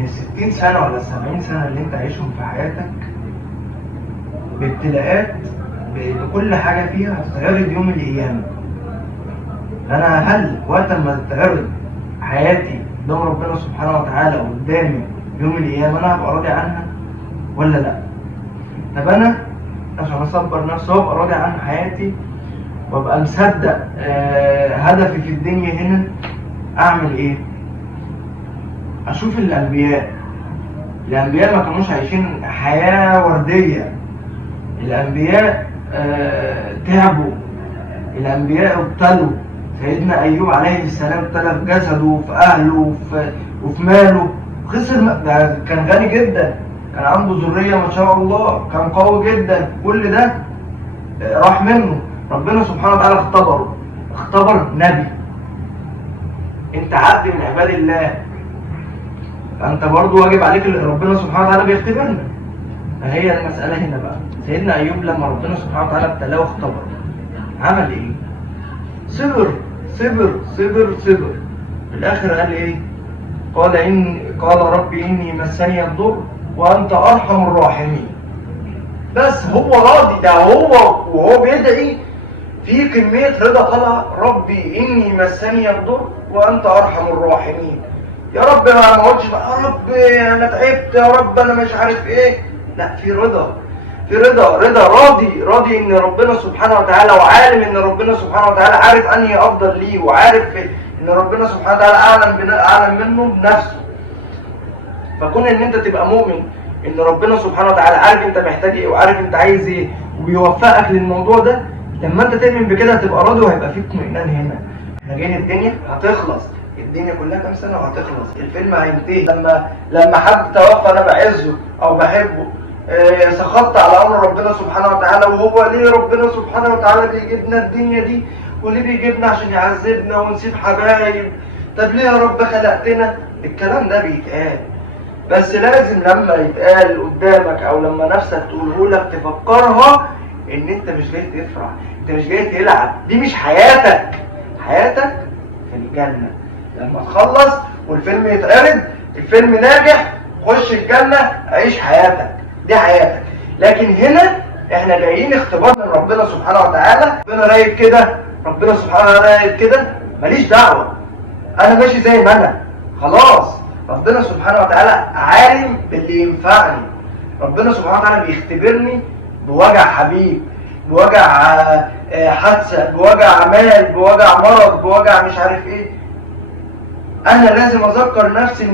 ان ال60 سنة ولا ال70 سنة اللي انت عايشهم في حياتك بابتلاءات، بكل حاجة فيها هتتعرض يوم القيامة. انا هل وقت ما تتعرض حياتي قدام ربنا سبحانه وتعالى قدامي يوم القيامة انا هبقى راضي عنها ولا لا؟ طب انا عشان اصبر نفسي وابقى راضي عن حياتي وابقى مصدق هدفي في الدنيا هنا، اعمل ايه؟ اشوف الانبياء ما كانوش عايشين حياة وردية. الانبياء تعبوا، الانبياء ابتلوا. سيدنا ايوب عليه السلام ابتلى في جسده وفي اهله وفي ماله، خسر. ده كان غني جدا، كان عنده ذرية ما شاء الله، كان قوي جدا، كل ده راح منه. ربنا سبحانه وتعالى اختبر نبي، انت عبد من عباد الله، فانت برضو واجب عليك ربنا سبحانه وتعالى بيختبرنا. فهي المسألة هنا بقى، سيدنا ايوب لما ربنا سبحانه وتعالى ابتلاه واختبر عمل ايه؟ صبر صبر صبر صبر. في الاخر قال ايه؟ قال ربي اني مسني الضر وانت ارحم الراحمين. بس هو راضي، ده هو وهو بيدعي في كمية رضا طالعة، ربي إني مسني الضر وأنت أرحم الراحمين. يا رب ما قلتش يا رب أنا تعبت، يا رب أنا مش عارف إيه، لا، في رضا، في رضا راضي إن ربنا سبحانه وتعالى، وعالم إن ربنا سبحانه وتعالى عارف أنهي أفضل ليه، وعارف إن ربنا سبحانه وتعالى أعلم منه بنفسه. فكون إن أنت تبقى مؤمن إن ربنا سبحانه وتعالى عارف أنت محتاج إيه وعارف أنت عايز إيه وبيوفقك للموضوع ده، لما انت تؤمن بكده هتبقى راضي وهيبقى فيك اطمئنان. هنا احنا جايين الدنيا هتخلص، الدنيا كلها كام سنه وهتخلص، الفيلم هينتهي. لما حد توفى انا بعزه او بحبه، سخطت على امر ربنا سبحانه وتعالى، وهو ليه ربنا سبحانه وتعالى بيجيبنا الدنيا دي؟ وليه بيجيبنا؟ عشان يعذبنا ونسيب حبايب. طب ليه يا رب خلقتنا؟ الكلام ده بيتقال، بس لازم لما يتقال قدامك او لما نفسك تقوله لك تفكرها ان انت مش جاي تفرح، انت مش جاي تلعب، دي مش حياتك في الجنة. لما تخلص والفيلم يتعرض، الفيلم ناجح، خش الجنة، عيش حياتك، دي حياتك. لكن هنا احنا جايين اختبار من ربنا سبحانه وتعالى. ربنا رايد كده، ربنا سبحانه وتعالى رايد كده، ماليش دعوة، انا ماشي زي ما انا خلاص. ربنا سبحانه وتعالى عالم باللي ينفعني، ربنا سبحانه وتعالى بيختبرني بوجع حبيب، بوجع حادثة، بوجع مال، بوجع مرض، بوجع مش عارف ايه. انا لازم اذكر نفسي